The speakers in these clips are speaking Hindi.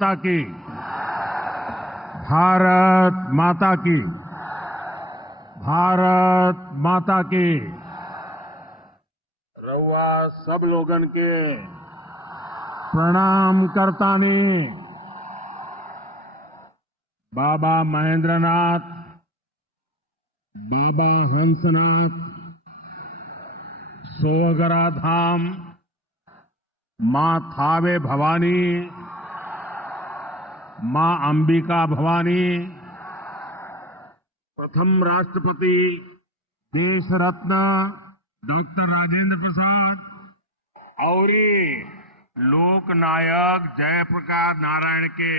माता की, भारत माता की, भारत माता की। रउआ सब लोगन के प्रणाम करतानी। बाबा महेंद्रनाथ, बाबा हंसनाथ, सोगरा धाम, मां थावे भवानी, मां अंबिका भवानी, प्रथम राष्ट्रपति देश रत्न डॉक्टर राजेंद्र प्रसाद और लोक नायक जयप्रकाश नारायण के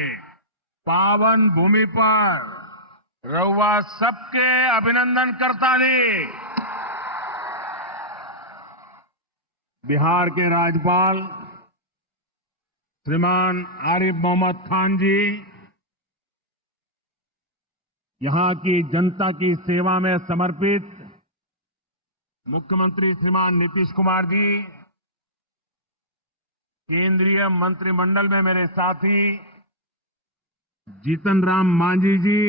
पावन भूमि पर रउआ सबके अभिनंदन करतानी। बिहार के राज्यपाल श्रीमान आरिफ मोहम्मद खान जी, यहां की जनता की सेवा में समर्पित मुख्यमंत्री श्रीमान नीतीश कुमार जी, केंद्रीय मंत्रिमंडल में मेरे साथी जीतन राम मांझी जी,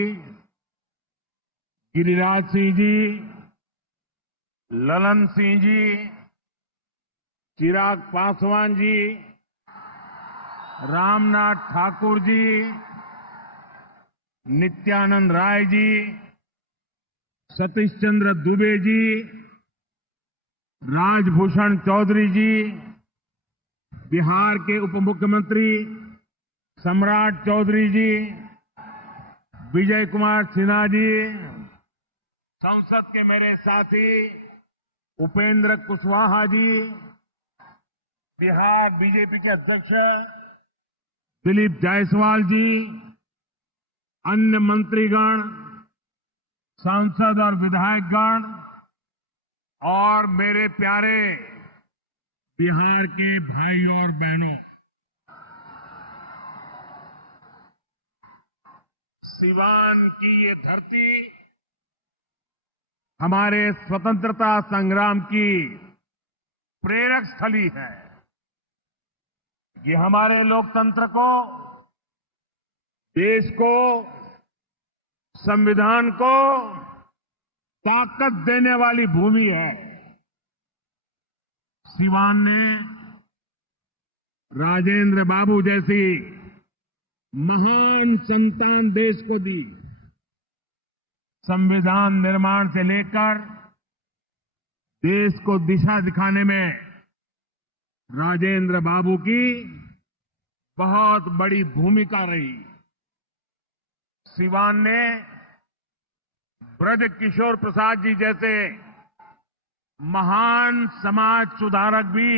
गिरिराज सिंह जी, ललन सिंह जी, चिराग पासवान जी, रामनाथ ठाकुर जी, नित्यानंद राय जी, सतीश चंद्र दुबे जी, राजभूषण चौधरी जी, बिहार के उप मुख्यमंत्री सम्राट चौधरी जी, विजय कुमार सिन्हा जी, संसद के मेरे साथी उपेंद्र कुशवाहा जी, बिहार बीजेपी के अध्यक्ष दिलीप जायसवाल जी, अन्य मंत्रीगण, सांसद और विधायकगण और मेरे प्यारे बिहार के भाई और बहनों, सिवान की ये धरती हमारे स्वतंत्रता संग्राम की प्रेरक स्थली है। ये हमारे लोकतंत्र को, देश को, संविधान को ताकत देने वाली भूमि है। सिवान ने राजेंद्र बाबू जैसी महान संतान देश को दी। संविधान निर्माण से लेकर देश को दिशा दिखाने में राजेंद्र बाबू की बहुत बड़ी भूमिका रही। सिवान ने ब्रज किशोर प्रसाद जी जैसे महान समाज सुधारक भी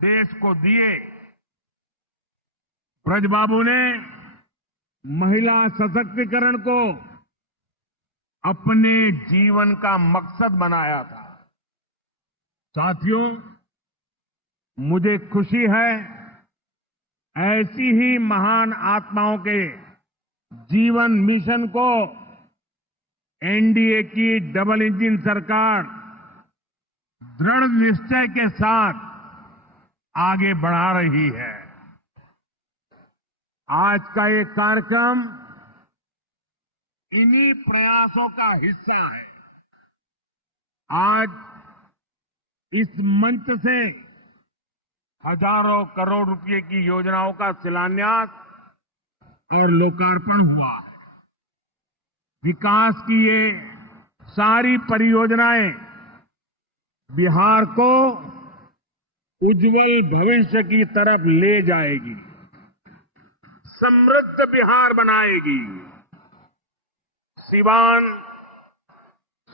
देश को दिए। ब्रज बाबू ने महिला सशक्तिकरण को अपने जीवन का मकसद बनाया था। साथियों, मुझे खुशी है ऐसी ही महान आत्माओं के जीवन मिशन को एनडीए की डबल इंजन सरकार दृढ़ निश्चय के साथ आगे बढ़ा रही है। आज का ये कार्यक्रम इन्हीं प्रयासों का हिस्सा है। आज इस मंच से हजारों करोड़ रुपए की योजनाओं का शिलान्यास और लोकार्पण हुआ है। विकास की ये सारी परियोजनाएं बिहार को उज्जवल भविष्य की तरफ ले जाएगी, समृद्ध बिहार बनाएगी। सिवान,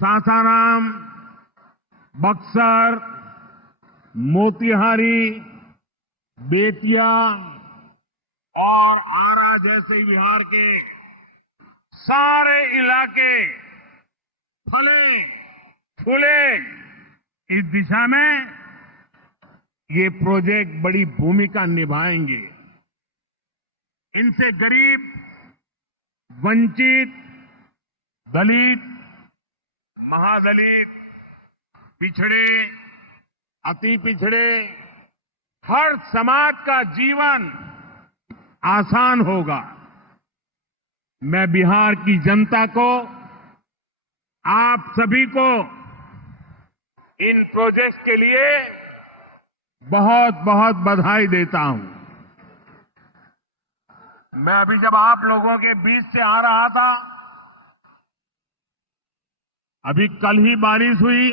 सासाराम, बक्सर, मोतिहारी, बेतिया और आरा जैसे बिहार के सारे इलाके फले फूले। इस दिशा में ये प्रोजेक्ट बड़ी भूमिका निभाएंगे। इनसे गरीब, वंचित, दलित, महादलित, पिछड़े, अति पिछड़े, हर समाज का जीवन आसान होगा। मैं बिहार की जनता को, आप सभी को इन प्रोजेक्ट्स के लिए बहुत बहुत बधाई देता हूं। मैं अभी जब आप लोगों के बीच से आ रहा था, अभी कल ही बारिश हुई,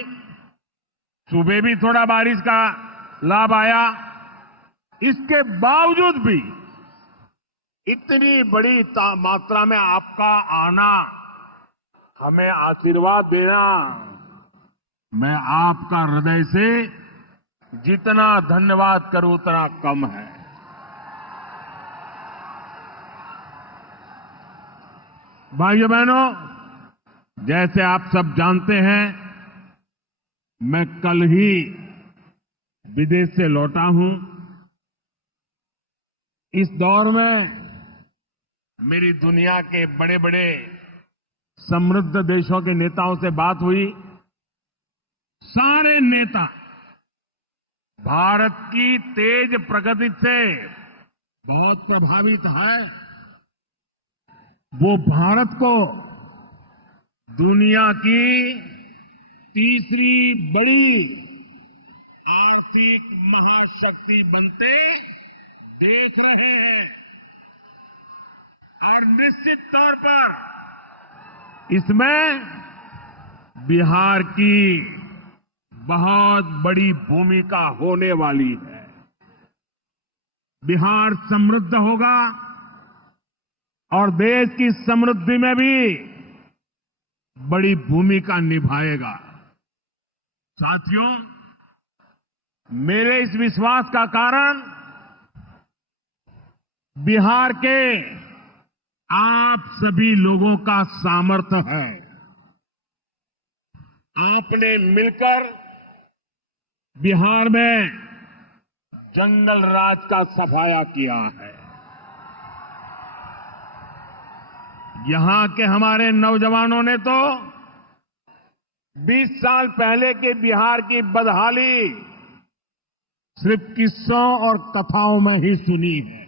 सुबह भी थोड़ा बारिश का लाभ आया। इसके बावजूद भी इतनी बड़ी मात्रा में आपका आना, हमें आशीर्वाद देना, मैं आपका हृदय से जितना धन्यवाद करूं उतना कम है। भाइयों बहनों, जैसे आप सब जानते हैं, मैं कल ही विदेश से लौटा हूं। इस दौर में मेरी दुनिया के बड़े बड़े समृद्ध देशों के नेताओं से बात हुई। सारे नेता भारत की तेज प्रगति से बहुत प्रभावित है। वो भारत को दुनिया की तीसरी बड़ी आर्थिक महाशक्ति बनते देख रहे हैं और निश्चित तौर पर इसमें बिहार की बहुत बड़ी भूमिका होने वाली है। बिहार समृद्ध होगा और देश की समृद्धि में भी बड़ी भूमिका निभाएगा। साथियों, मेरे इस विश्वास का कारण बिहार के आप सभी लोगों का सामर्थ्य है। आपने मिलकर बिहार में जंगल राज का सफाया किया है। यहां के हमारे नौजवानों ने तो 20 साल पहले के बिहार की बदहाली सिर्फ किस्सों और कथाओं में ही सुनी है।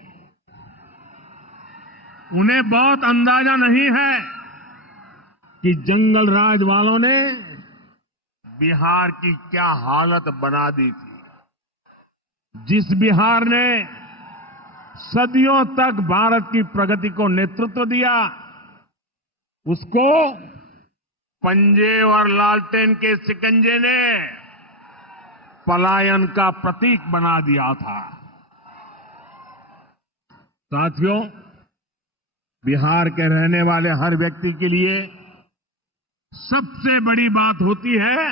उन्हें बहुत अंदाजा नहीं है कि जंगल राज वालों ने बिहार की क्या हालत बना दी थी। जिस बिहार ने सदियों तक भारत की प्रगति को नेतृत्व दिया, उसको पंजे और लालटेन के शिकंजे ने पलायन का प्रतीक बना दिया था। साथियों, बिहार के रहने वाले हर व्यक्ति के लिए सबसे बड़ी बात होती है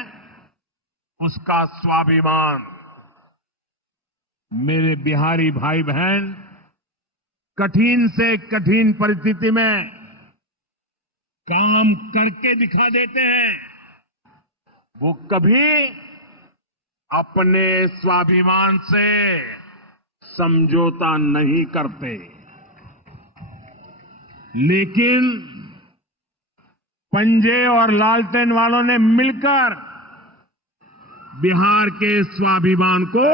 उसका स्वाभिमान। मेरे बिहारी भाई बहन कठिन से कठिन परिस्थिति में काम करके दिखा देते हैं। वो कभी अपने स्वाभिमान से समझौता नहीं करते। लेकिन पंजे और लालटेन वालों ने मिलकर बिहार के स्वाभिमान को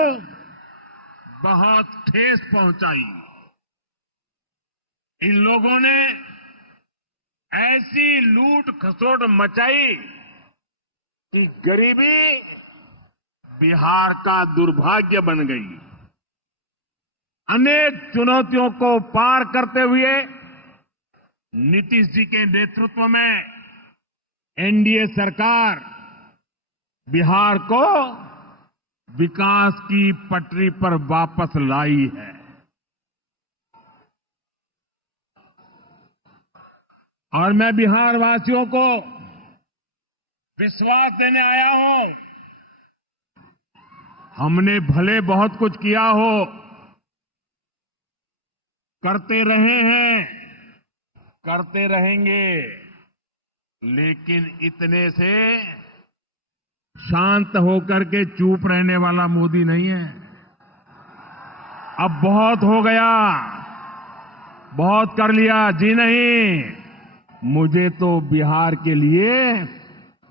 बहुत ठेस पहुंचाई। इन लोगों ने ऐसी लूट खसोट मचाई कि गरीबी बिहार का दुर्भाग्य बन गई। अनेक चुनौतियों को पार करते हुए नीतीश जी के नेतृत्व में एनडीए सरकार बिहार को विकास की पटरी पर वापस लाई है। और मैं बिहार वासियों को विश्वास देने आया हूं, हमने भले बहुत कुछ किया हो, करते रहे हैं, करते रहेंगे, लेकिन इतने से शांत होकर के चुप रहने वाला मोदी नहीं है। अब बहुत हो गया, बहुत कर लिया जी नहीं, मुझे तो बिहार के लिए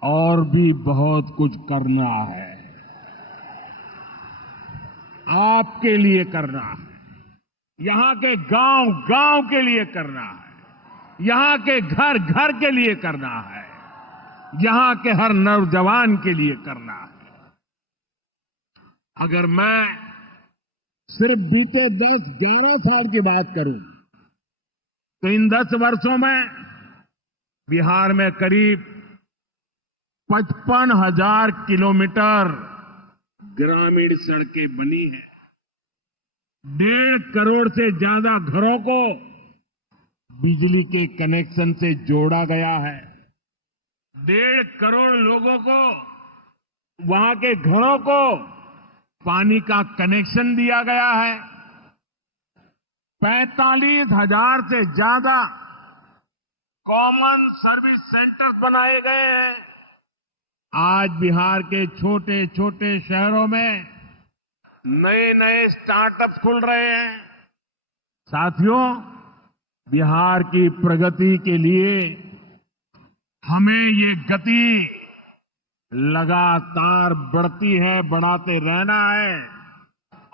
और भी बहुत कुछ करना है, आपके लिए करना है। यहां के गांव गांव के लिए करना है, यहां के घर घर के लिए करना है, यहां के हर नौजवान के लिए करना है। अगर मैं सिर्फ बीते 10-11 साल की बात करूं तो इन 10 वर्षों में बिहार में करीब 55,000 किलोमीटर ग्रामीण सड़कें बनी हैं। 1.5 करोड़ से ज्यादा घरों को बिजली के कनेक्शन से जोड़ा गया है। 1.5 करोड़ लोगों को, वहां के घरों को पानी का कनेक्शन दिया गया है। 45,000 से ज्यादा कॉमन सर्विस सेंटर बनाए गए हैं। आज बिहार के छोटे छोटे शहरों में नए नए स्टार्टअप खुल रहे हैं। साथियों, बिहार की प्रगति के लिए हमें ये गति लगातार बढ़ती है, बढ़ाते रहना है।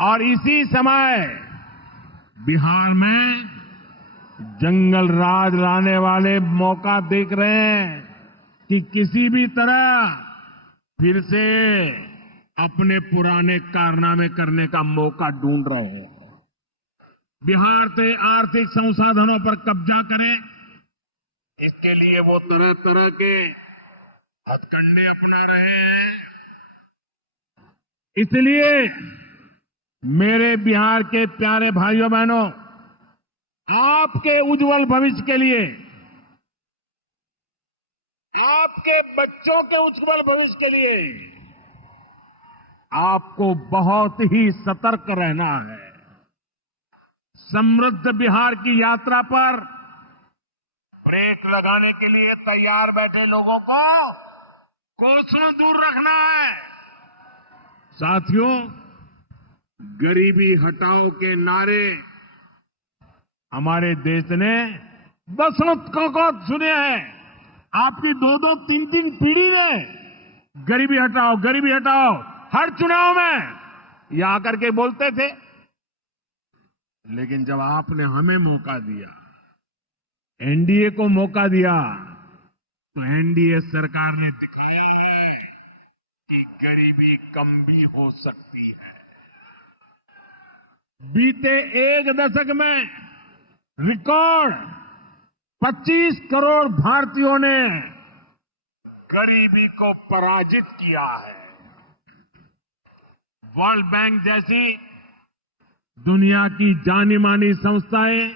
और इसी समय बिहार में जंगल राज लाने वाले मौका देख रहे हैं कि किसी भी तरह फिर से अपने पुराने कारनामे करने का मौका ढूंढ रहे हैं। बिहार से आर्थिक संसाधनों पर कब्जा करें, इसके लिए वो तरह तरह के हथकंडे अपना रहे हैं। इसलिए मेरे बिहार के प्यारे भाइयों बहनों, आपके उज्जवल भविष्य के लिए, आपके बच्चों के उज्जवल भविष्य के लिए आपको बहुत ही सतर्क रहना है। समृद्ध बिहार की यात्रा पर ब्रेक लगाने के लिए तैयार बैठे लोगों को कोसों दूर रखना है। साथियों, गरीबी हटाओ के नारे हमारे देश ने दशकों को सुने हैं। आपकी 2-2, 3-3 पीढ़ी में गरीबी हटाओ, गरीबी हटाओ हर चुनाव में ये आकर के बोलते थे। लेकिन जब आपने हमें मौका दिया, एनडीए को मौका दिया, तो एनडीए सरकार ने दिखाया है कि गरीबी कम भी हो सकती है। बीते 1 दशक में रिकॉर्ड 25 करोड़ भारतीयों ने गरीबी को पराजित किया है। वर्ल्ड बैंक जैसी दुनिया की जानी मानी संस्थाएं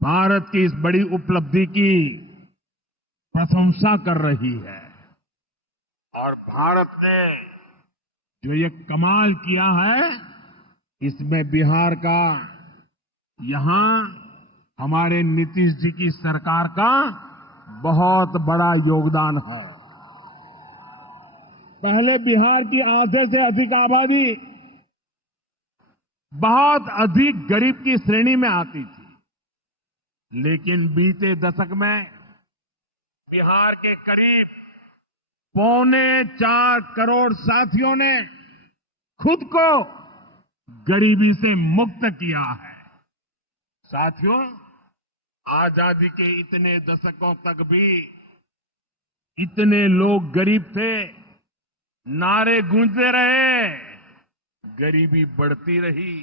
भारत की इस बड़ी उपलब्धि की प्रशंसा कर रही है। और भारत ने जो ये कमाल किया है, इसमें बिहार का, यहां हमारे नीतीश जी की सरकार का बहुत बड़ा योगदान है। पहले बिहार की आधे से अधिक आबादी बहुत अधिक गरीब की श्रेणी में आती थी, लेकिन बीते दशक में बिहार के करीब 3.25 करोड़ साथियों ने खुद को गरीबी से मुक्त किया है। साथियों, आजादी के इतने दशकों तक भी इतने लोग गरीब थे, नारे गूंजते रहे, गरीबी बढ़ती रही।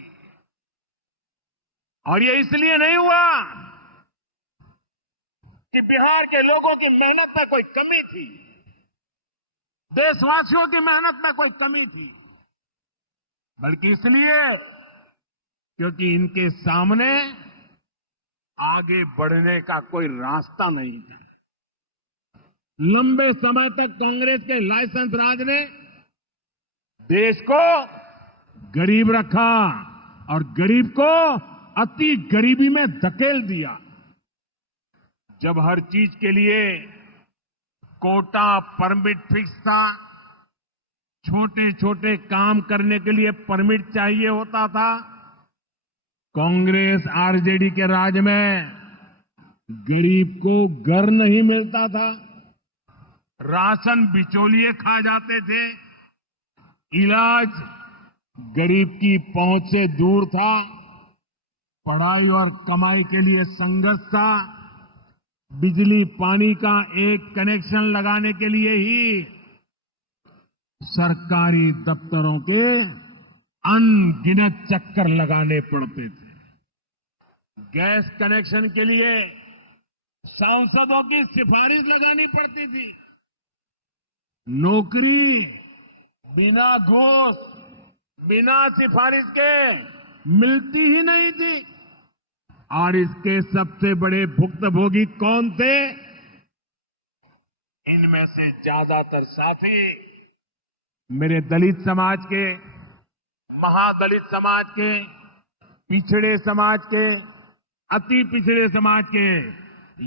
और ये इसलिए नहीं हुआ कि बिहार के लोगों की मेहनत में कोई कमी थी, देशवासियों की मेहनत में कोई कमी थी, बल्कि इसलिए क्योंकि इनके सामने आगे बढ़ने का कोई रास्ता नहीं था। लंबे समय तक कांग्रेस के लाइसेंस राज ने देश को गरीब रखा और गरीब को अति गरीबी में धकेल दिया। जब हर चीज के लिए कोटा परमिट फिक्स था, छोटे छोटे काम करने के लिए परमिट चाहिए होता था, कांग्रेस आरजेडी के राज में गरीब को घर नहीं मिलता था, राशन बिचौलिए खा जाते थे, इलाज गरीब की पहुंच से दूर था, पढ़ाई और कमाई के लिए संघर्ष था, बिजली पानी का एक कनेक्शन लगाने के लिए ही सरकारी दफ्तरों के अनगिनत चक्कर लगाने पड़ते थे। गैस कनेक्शन के लिए सांसदों की सिफारिश लगानी पड़ती थी। नौकरी बिना घूस, बिना सिफारिश के मिलती ही नहीं थी। और इसके सबसे बड़े भुक्तभोगी कौन थे? इनमें से ज्यादातर साथी मेरे दलित समाज के, महादलित समाज के, पिछड़े समाज के, अति पिछड़े समाज के,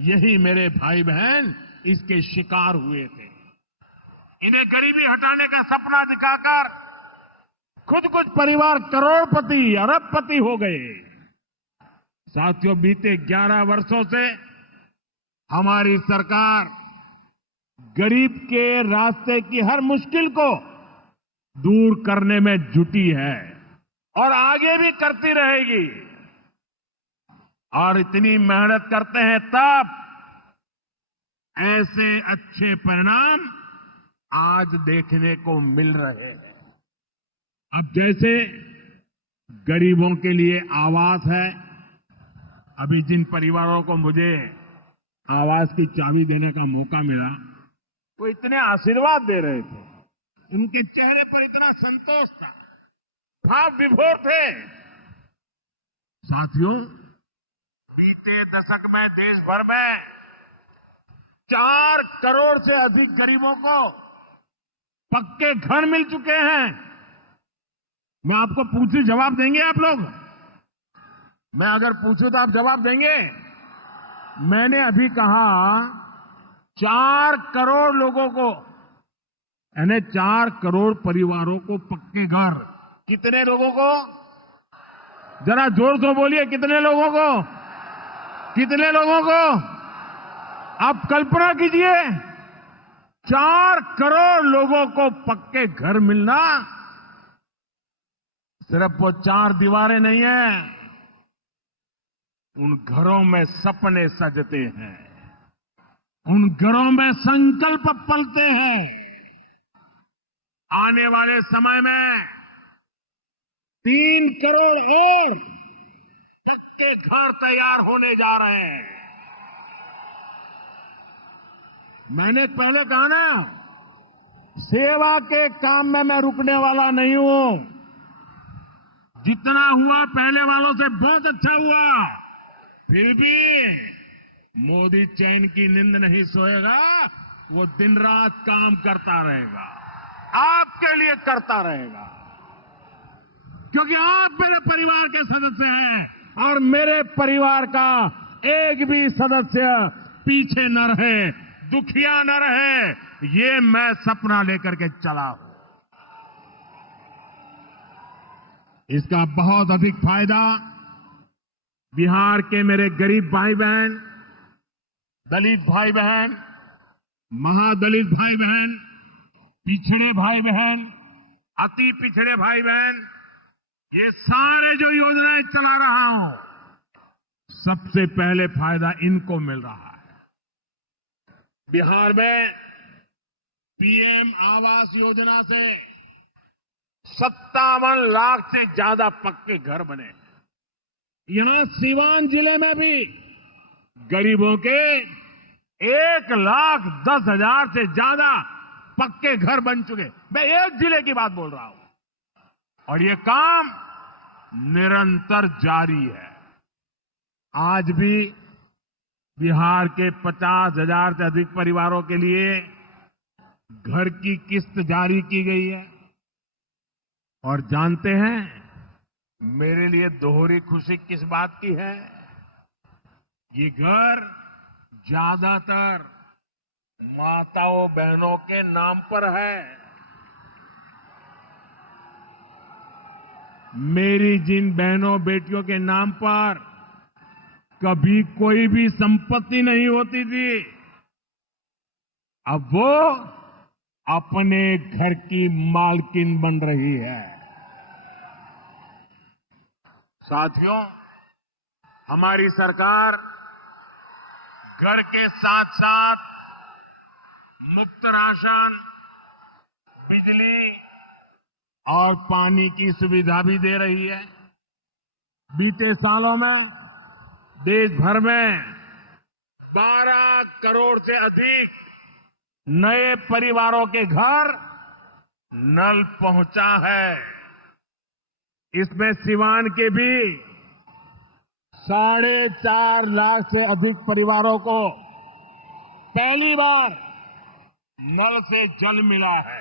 यही मेरे भाई बहन इसके शिकार हुए थे। इन्हें गरीबी हटाने का सपना दिखाकर खुद कुछ परिवार करोड़पति, अरबपति हो गए। साथियों, बीते 11 वर्षों से हमारी सरकार गरीब के रास्ते की हर मुश्किल को दूर करने में जुटी है और आगे भी करती रहेगी। और इतनी मेहनत करते हैं तब ऐसे अच्छे परिणाम आज देखने को मिल रहे हैं। अब जैसे गरीबों के लिए आवास है, अभी जिन परिवारों को मुझे आवास की चाबी देने का मौका मिला, वो इतने आशीर्वाद दे रहे थे, उनके चेहरे पर इतना संतोष था, भाव विभोर थे। साथियों, बीते दशक में देश भर में 4 करोड़ से अधिक गरीबों को पक्के घर मिल चुके हैं। मैं आपको पूछूं, जवाब देंगे आप लोग? मैं अगर पूछूं तो आप जवाब देंगे? मैंने अभी कहा 4 करोड़ लोगों को, यानी 4 करोड़ परिवारों को पक्के घर। कितने लोगों को? जरा जोर से बोलिए, कितने लोगों को? कितने लोगों को? आप कल्पना कीजिए, 4 करोड़ लोगों को पक्के घर मिलना सिर्फ वो 4 दीवारें नहीं है, उन घरों में सपने सजते हैं, उन घरों में संकल्प पलते हैं। आने वाले समय में 3 करोड़ और पक्के घर तैयार होने जा रहे हैं। मैंने पहले कहा ना, सेवा के काम में मैं रुकने वाला नहीं हूं। जितना हुआ पहले वालों से बहुत अच्छा हुआ, फिर भी मोदी चैन की नींद नहीं सोएगा, वो दिन रात काम करता रहेगा, आपके लिए करता रहेगा, क्योंकि आप मेरे परिवार के सदस्य हैं और मेरे परिवार का एक भी सदस्य पीछे न रहे, दुखिया न रहे, ये मैं सपना लेकर के चला हूं। इसका बहुत अधिक फायदा बिहार के मेरे गरीब भाई बहन, दलित भाई बहन, महादलित भाई बहन, पिछड़े भाई बहन, अति पिछड़े भाई बहन, ये सारे जो योजनाएं चला रहा हूं, सबसे पहले फायदा इनको मिल रहा है। बिहार में पीएम आवास योजना से 57 लाख से ज्यादा पक्के घर बने। यहां सीवान जिले में भी गरीबों के 1,10,000 से ज्यादा पक्के घर बन चुके। मैं एक जिले की बात बोल रहा हूं और ये काम निरंतर जारी है। आज भी बिहार के 50,000 से अधिक परिवारों के लिए घर की किस्त जारी की गई है। और जानते हैं मेरे लिए दोहरी खुशी किस बात की है? ये घर ज्यादातर माताओं बहनों के नाम पर है। मेरी जिन बहनों बेटियों के नाम पर कभी कोई भी संपत्ति नहीं होती थी, अब वो अपने घर की मालकिन बन रही है। साथियों, हमारी सरकार घर के साथ साथ मुफ्त राशन, बिजली और पानी की सुविधा भी दे रही है। बीते सालों में देश भर में 12 करोड़ से अधिक नए परिवारों के घर नल पहुंचा है। इसमें सिवान के भी 4.5 लाख से अधिक परिवारों को पहली बार नल से जल मिला है।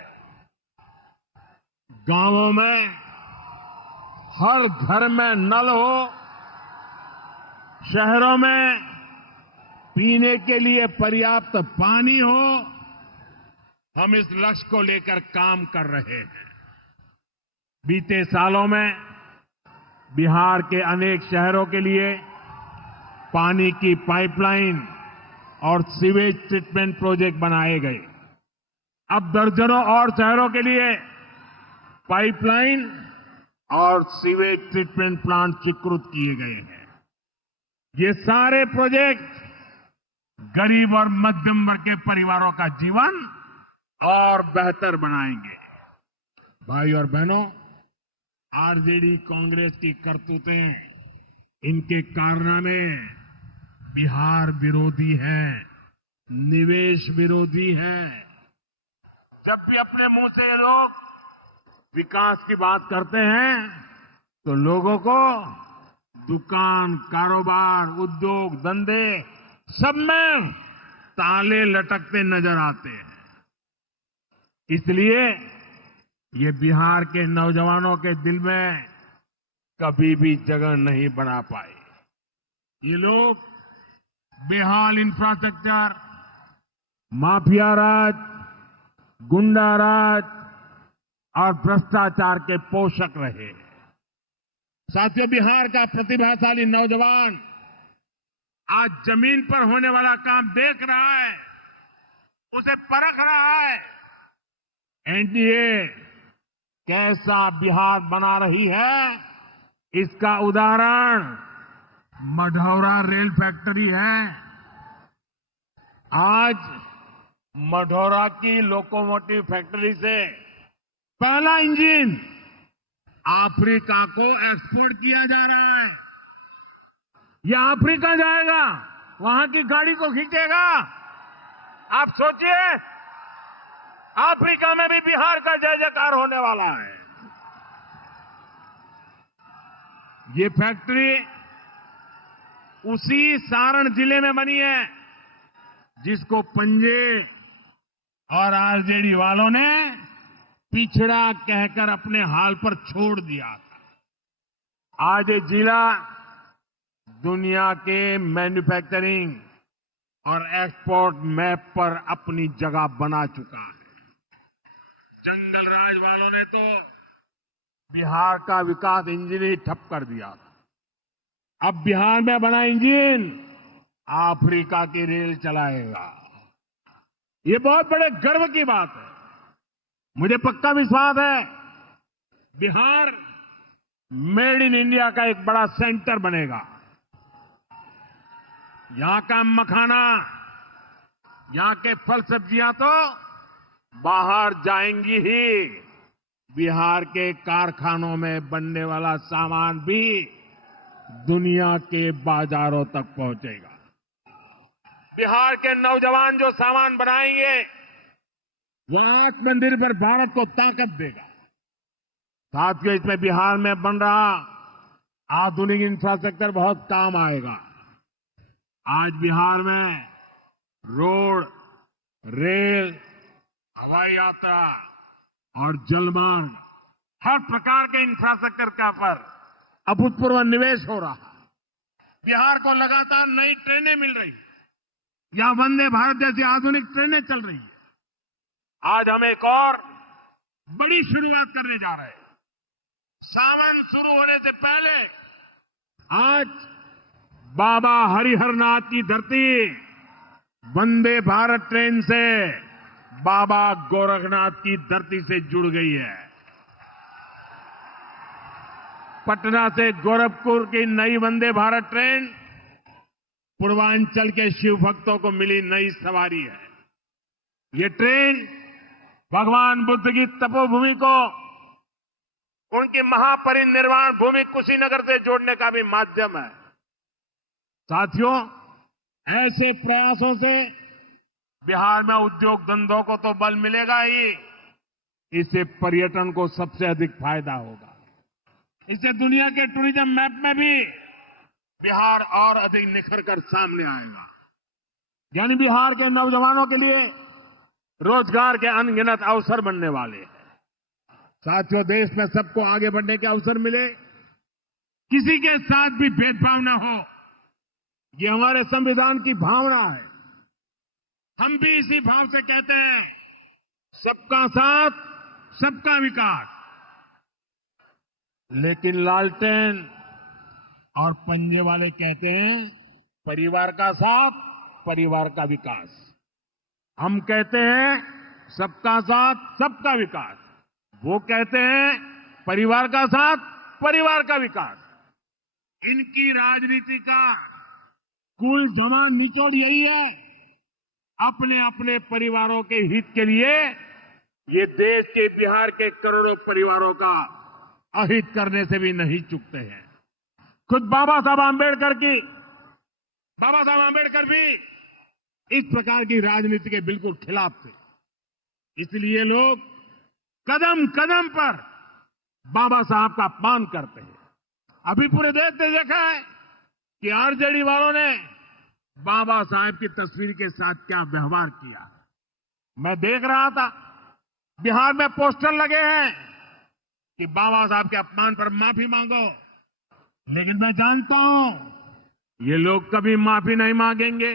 गांवों में हर घर में नल हो, शहरों में पीने के लिए पर्याप्त पानी हो, हम इस लक्ष्य को लेकर काम कर रहे हैं। बीते सालों में बिहार के अनेक शहरों के लिए पानी की पाइपलाइन और सीवेज ट्रीटमेंट प्रोजेक्ट बनाए गए। अब दर्जनों और शहरों के लिए पाइपलाइन और सीवेज ट्रीटमेंट प्लांट स्वीकृत किए गए हैं। ये सारे प्रोजेक्ट गरीब और मध्यम वर्ग के परिवारों का जीवन और बेहतर बनाएंगे। भाई और बहनों, आरजेडी कांग्रेस की करतूतें, इनके कारनामे बिहार विरोधी हैं, निवेश विरोधी हैं। जब भी अपने मुंह से ये लोग विकास की बात करते हैं तो लोगों को दुकान, कारोबार, उद्योग, धंधे सब में ताले लटकते नजर आते हैं। इसलिए ये बिहार के नौजवानों के दिल में कभी भी जगह नहीं बना पाए। ये लोग बेहाल इंफ्रास्ट्रक्चर, माफिया राज, गुंडा राज और भ्रष्टाचार के पोषक रहे हैं। साथियों, बिहार का प्रतिभाशाली नौजवान आज जमीन पर होने वाला काम देख रहा है, उसे परख रहा है। एनडीए कैसा बिहार बना रही है, इसका उदाहरण मढ़ौरा रेल फैक्ट्री है। आज मढ़ौरा की लोकोमोटिव फैक्ट्री से पहला इंजन अफ्रीका को एक्सपोर्ट किया जा रहा है। यह अफ्रीका जाएगा, वहां की गाड़ी को खींचेगा। आप सोचिए, अफ्रीका में भी बिहार का जय जयकार होने वाला है। ये फैक्ट्री उसी सारण जिले में बनी है जिसको पंजे और आरजेडी वालों ने पिछड़ा कहकर अपने हाल पर छोड़ दिया था। आज ये जिला दुनिया के मैन्युफैक्चरिंग और एक्सपोर्ट मैप पर अपनी जगह बना चुका है। जंगल राज वालों ने तो बिहार का विकास इंजन ही ठप कर दिया था। अब बिहार में बना इंजन अफ्रीका की रेल चलाएगा। ये बहुत बड़े गर्व की बात है। मुझे पक्का विश्वास है बिहार मेड इन इंडिया का एक बड़ा सेंटर बनेगा। यहां का मखाना, यहां के फल सब्जियां तो बाहर जाएंगी ही, बिहार के कारखानों में बनने वाला सामान भी दुनिया के बाजारों तक पहुंचेगा। बिहार के नौजवान जो सामान बनाएंगे वह आत्मनिर्भर भारत को ताकत देगा। साथियों, इसमें बिहार में बन रहा आधुनिक इंफ्रास्ट्रक्चर बहुत काम आएगा। आज बिहार में रोड, रेल, हवाई यात्रा और जलमार्ग, हर प्रकार के इंफ्रास्ट्रक्चर का पर अभूतपूर्व निवेश हो रहा है। बिहार को लगातार नई ट्रेनें मिल रही, यहां वंदे भारत जैसी आधुनिक ट्रेनें चल रही है। आज हम एक और बड़ी शुरुआत करने जा रहे हैं। सावन शुरू होने से पहले आज बाबा हरिहरनाथ की धरती वंदे भारत ट्रेन से बाबा गोरखनाथ की धरती से जुड़ गई है। पटना से गोरखपुर की नई वंदे भारत ट्रेन पूर्वांचल के शिव भक्तों को मिली नई सवारी है। ये ट्रेन भगवान बुद्ध की तपोभूमि को उनकी महापरिनिर्वाण भूमि कुशीनगर से जोड़ने का भी माध्यम है। साथियों, ऐसे प्रयासों से बिहार में उद्योग धंधों को तो बल मिलेगा ही, इससे पर्यटन को सबसे अधिक फायदा होगा। इससे दुनिया के टूरिज्म मैप में भी बिहार और अधिक निखर कर सामने आएगा। यानी बिहार के नौजवानों के लिए रोजगार के अनगिनत अवसर बनने वाले हैं। साथियों, देश में सबको आगे बढ़ने के अवसर मिले, किसी के साथ भी भेदभाव न हो, ये हमारे संविधान की भावना है। हम भी इसी भाव से कहते हैं, सबका साथ, सबका विकास। लेकिन लालटेन और पंजे वाले कहते हैं, परिवार का साथ, परिवार का विकास। हम कहते हैं सबका साथ, सबका विकास। वो कहते हैं परिवार का साथ, परिवार का विकास। इनकी राजनीति का कुल जमा निचोड़ यही है, अपने अपने परिवारों के हित के लिए ये देश के बिहार के करोड़ों परिवारों का अहित करने से भी नहीं चूकते हैं। खुद बाबा साहब आंबेडकर भी इस प्रकार की राजनीति के बिल्कुल खिलाफ थे। इसलिए लोग कदम कदम पर बाबा साहब का अपमान करते हैं। अभी पूरे देश ने देखा है कि आरजेडी वालों ने बाबा साहब की तस्वीर के साथ क्या व्यवहार किया। मैं देख रहा था, बिहार में पोस्टर लगे हैं कि बाबा साहब के अपमान पर माफी मांगो, लेकिन मैं जानता हूं ये लोग कभी माफी नहीं मांगेंगे,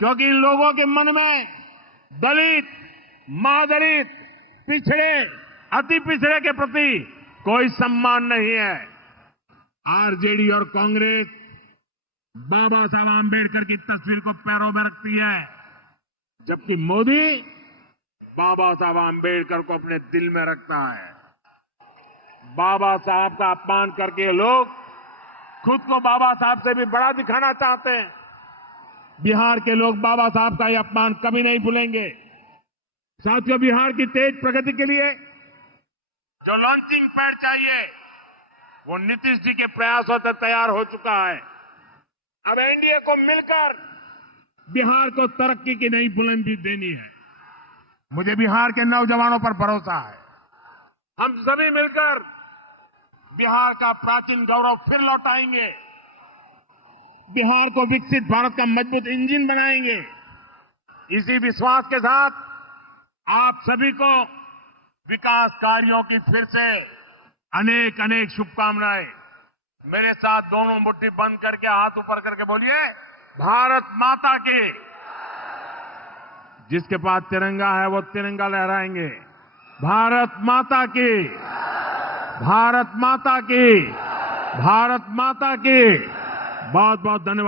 क्योंकि इन लोगों के मन में दलित, महादलित, पिछड़े, अति पिछड़े के प्रति कोई सम्मान नहीं है। आरजेडी और कांग्रेस बाबा साहब आंबेडकर की तस्वीर को पैरों में रखती है, जबकि मोदी बाबा साहब आंबेडकर को अपने दिल में रखता है। बाबा साहब का अपमान करके लोग खुद को बाबा साहब से भी बड़ा दिखाना चाहते हैं। बिहार के लोग बाबा साहब का यह अपमान कभी नहीं भूलेंगे। साथियों, बिहार की तेज प्रगति के लिए जो लॉन्चिंग पैड चाहिए वो नीतीश जी के प्रयासों से तैयार हो चुका है। अब एनडीए को मिलकर बिहार को तरक्की की नई बुलंदी देनी है। मुझे बिहार के नौजवानों पर भरोसा है। हम सभी मिलकर बिहार का प्राचीन गौरव फिर लौटाएंगे, बिहार को विकसित भारत का मजबूत इंजन बनाएंगे। इसी विश्वास के साथ आप सभी को विकास कार्यों की फिर से अनेक अनेक शुभकामनाएं। मेरे साथ दोनों मुट्ठी बंद करके हाथ ऊपर करके बोलिए, भारत माता की। जिसके पास तिरंगा है वो तिरंगा लहराएंगे। भारत माता की, भारत माता की, भारत माता की। बहुत बहुत धन्यवाद।